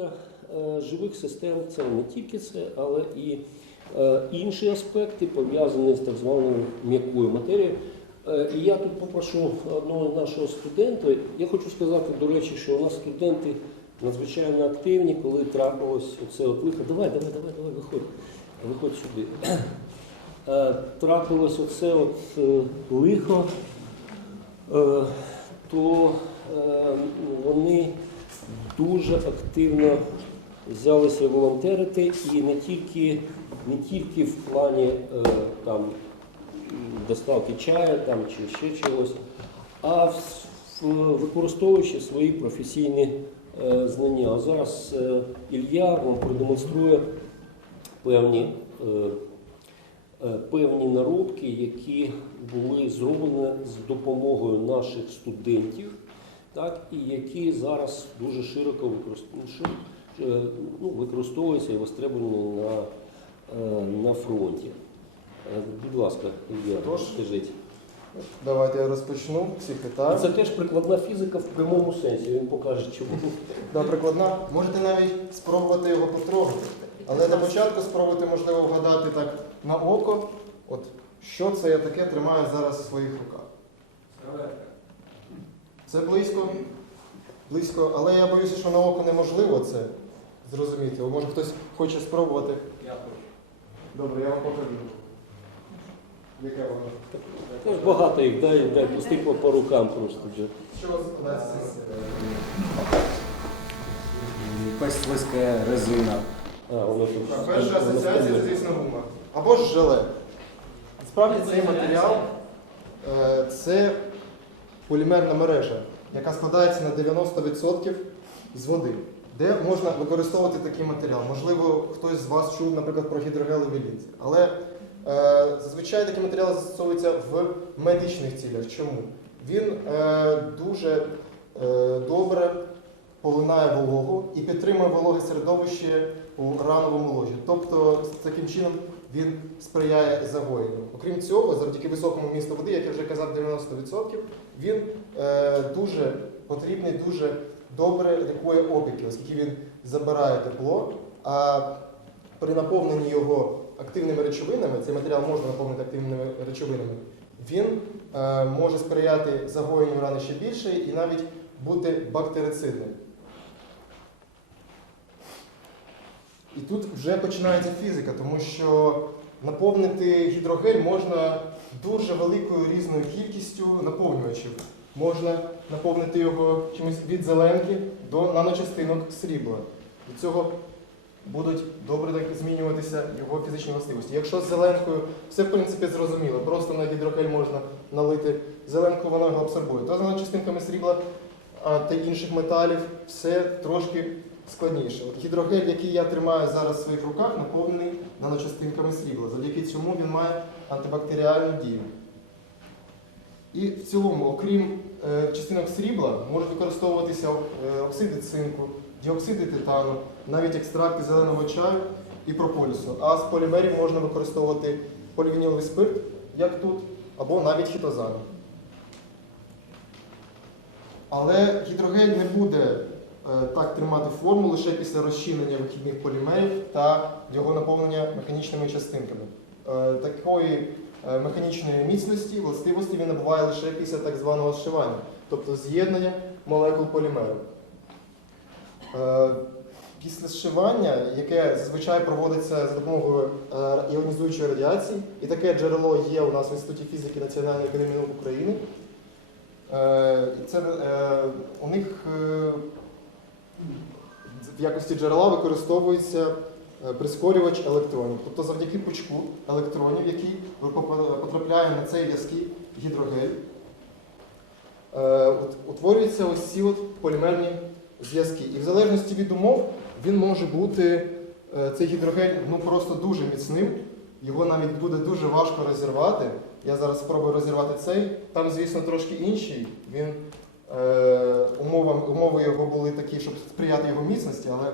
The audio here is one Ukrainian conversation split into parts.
Фізика е, живих систем це не тільки це, але і е, інші аспекти пов'язані з так званою м'якою матерією. Е, І я тут попрошу одного нашого студента. Я хочу сказати, до речі, що у нас студенти надзвичайно активні, коли трапилось оце от лихо. Давай, давай, давай, давай, виходь, виходь сюди. Трапилось оце от лихо, то вони дуже активно взялися волонтерити і не тільки, не тільки в плані е, там, доставки чаю там, чи ще чогось, а використовуючи свої професійні е, знання. А зараз е, Ілля вам продемонструє певні, певні наробки, які були зроблені з допомогою наших студентів так, і які зараз дуже широко використовуються, ну, використовуються і востребовані на, е, на фронті. Е, Будь ласка, Ілля, скажіть. Давайте я розпочну. Всіх вітаю. Це теж прикладна фізика в прямому сенсі, він покаже чому. Да, прикладна. Можете навіть спробувати його потрогати. Але на початку спробуйте, можливо, вгадати так на око, от що це я таке тримаю зараз у своїх руках. Це близько, близько, але я боюся, що на око неможливо це зрозуміти. Може хтось хоче спробувати. Я хочу. Добре, я вам покажу. Яке воно? Теж багато їх, дай, дай пусти по, по рукам просто вже. Що складається з Якась слизька резина. А, воно тут. Перша асоціація це, звісно, гума. Або ж желе. Насправді цей матеріал е, це полімерна мережа, яка складається на 90% з води. Де можна використовувати такий матеріал? Можливо, хтось з вас чув, наприклад, про гідрогелеві лінзи. Але е, зазвичай такий матеріал застосовується в медичних цілях. Чому? Він е, дуже е, добре полинає вологу і підтримує вологе середовище у рановому ложі. Тобто таким чином він сприяє загоєнню. Окрім цього, завдяки високому місту води, як я вже казав, 90%, він е, дуже потрібний, дуже добре лікує опіки, оскільки він забирає тепло. А при наповненні його активними речовинами, цей матеріал можна наповнити активними речовинами, він е, може сприяти загоєнню рани ще більше і навіть бути бактерицидним. І тут вже починається фізика, тому що наповнити гідрогель можна дуже великою різною кількістю наповнювачів. Можна наповнити його чимось від зеленки до наночастинок срібла. Від цього будуть добре так змінюватися його фізичні властивості. Якщо з зеленкою все в принципі зрозуміло, просто на гідрогель можна налити зеленку, вона його абсорбує. То з наночастинками срібла та інших металів все трошки складніше. От гідрогель, який я тримаю зараз в своїх руках, наповнений наночастинками срібла. Завдяки цьому він має антибактеріальну дію. І в цілому, окрім е, частинок срібла, можуть використовуватися е, оксиди цинку, діоксиди титану, навіть екстракти зеленого чаю і прополісу. А з полімерів можна використовувати полівініловий спирт, як тут, або навіть хітозан. Але гідрогель не буде е, так тримати форму лише після розчинення вихідних полімерів та його наповнення механічними частинками. Е, Такої е, механічної міцності, властивості він набуває лише після так званого зшивання, тобто з'єднання молекул полімеру. Після зшивання, яке зазвичай проводиться за допомогою іонізуючої радіації, і таке джерело є у нас в Інституті фізики Національної академії України. Е, Це, е, у них е, в якості джерела використовується прискорювач електронів. Тобто завдяки пучку електронів, який потрапляє на цей в'язкий гідрогель, утворюються ось ці от полімерні зв'язки. І в залежності від умов він може бути, цей гідрогель, ну просто дуже міцним. Його навіть буде дуже важко розірвати. Я зараз спробую розірвати цей. Там, звісно, трошки інший. Він, е, умовам, умови його були такі, щоб сприяти його міцності, але.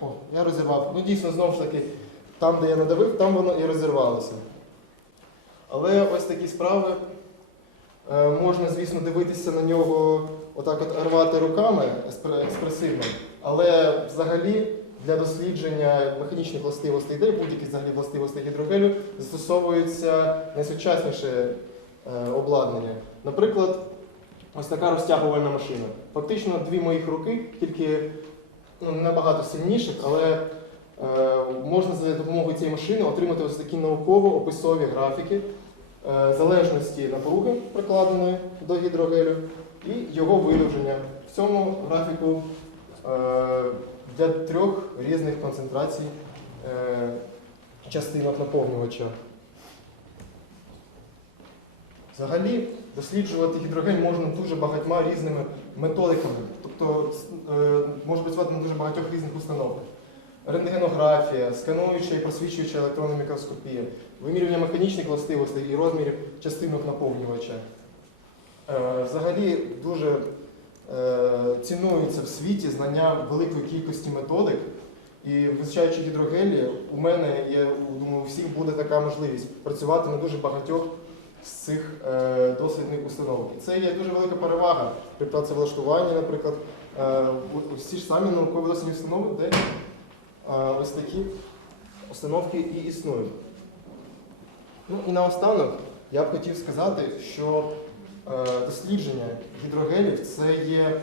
О, я розірвав. Ну, дійсно, знову ж таки, там, де я надавив, там воно і розірвалося. Але ось такі справи Е, Можна, звісно, дивитися на нього отак от рвати руками експресивно, але взагалі для дослідження механічних властивостей, де будь-яких взагалі властивостей гідрогелю застосовується найсучасніше е, обладнання. Наприклад, ось така розтягувальна машина. Фактично дві моїх руки, тільки ну, набагато сильніших, але е, можна за допомогою цієї машини отримати ось такі науково-описові графіки е, залежності напруги, прикладеної до гідрогелю, і його видовження. В цьому графіку для трьох різних концентрацій е, частинок наповнювача. Взагалі, досліджувати гідроген можна дуже багатьма різними методиками. Тобто е, може працювати на дуже багатьох різних установках. Рентгенографія, скануюча і просвічуюча електронна мікроскопія, вимірювання механічних властивостей і розмірів частинок наповнювача. Е, Взагалі дуже е, цінується в світі знання великої кількості методик. І вивчаючи гідрогелі, у мене є, думаю, у всіх буде така можливість працювати на дуже багатьох з цих е, дослідних установок. І це є дуже велика перевага при працевлаштуванні, наприклад, е, усі ж самі наукові дослідні установи, де ось такі установки і існують. Ну і наостанок я б хотів сказати, що дослідження гідрогелів це є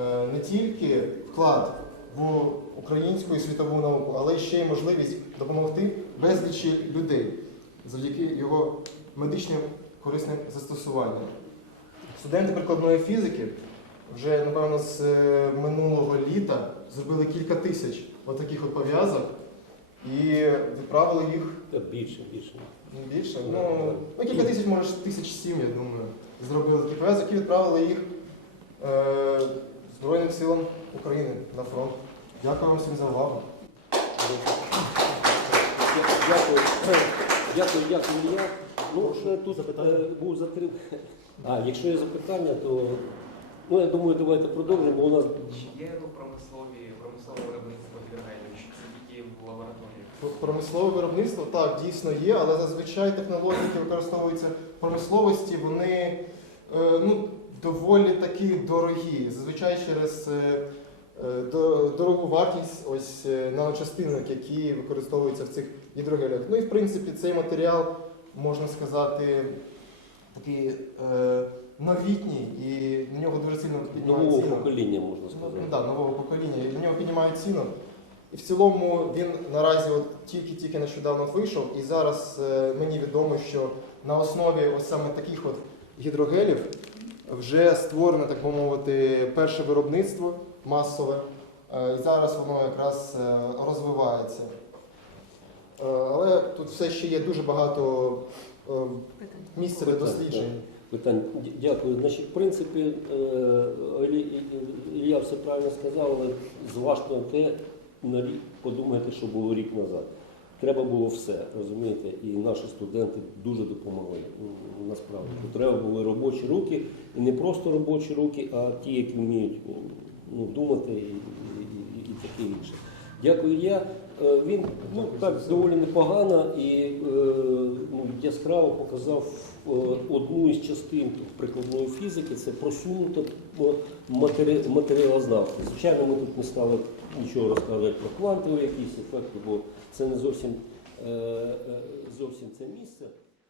е, не тільки вклад в українську і світову науку, але ще й можливість допомогти безлічі людей завдяки його медичним корисним застосуванням. Студенти прикладної фізики вже, напевно, з е, минулого літа зробили кілька тисяч отаких от пов'язок і відправили їх більше, більше. Не більше. Ну, ну кілька тисяч, може, тисяч сім, я думаю, зробили такі пов'язки, які відправили їх е, Збройним силам України на фронт. Дякую вам всім за увагу. Дякую. Дякую, дякую, Ілля. Ну, ще тут Запитання? е, був затрим. А, якщо є запитання, то ну, я думаю, давайте продовжимо, бо у нас Чи є промислові промислове виробництво гідрогелів, чи це тільки в лабораторії? Промислове виробництво так дійсно є, але зазвичай технології, які використовуються в промисловості, вони е, ну, доволі таки дорогі. Зазвичай через е, е, до- дорогу вартість ось наночастинок, які використовуються в цих гідрогелях. Ну і в принципі цей матеріал, можна сказати, такий е, новітній і на нього дуже сильно піднімають нового ціну. покоління, можна Ну, сказати. да, нового покоління. І на нього піднімають ціну. І в цілому він наразі тільки-тільки нещодавно вийшов, і зараз е, мені відомо, що на основі ось саме таких от гідрогелів вже створено, так би мовити, перше виробництво масове. Е, І зараз воно якраз е, розвивається. Але тут все ще є дуже багато місця для досліджень. Питань. Дякую. Значить, в принципі, Ілля все правильно сказав, але зважте на те, на рік подумайте, що було рік назад. Треба було все, розумієте, і наші студенти дуже допомогли. Насправді, треба були робочі руки, і не просто робочі руки, а ті, які вміють ну, думати і, і, і, таке інше. Дякую, я. Е, Він ну, так доволі непогано і е, ну, яскраво показав е, одну із частин прикладної фізики. Це просунута матері... матеріалознавство. Звичайно, ми тут не стали нічого розказувати про квантові якісь ефекти, бо це не зовсім, е, е, зовсім це місце.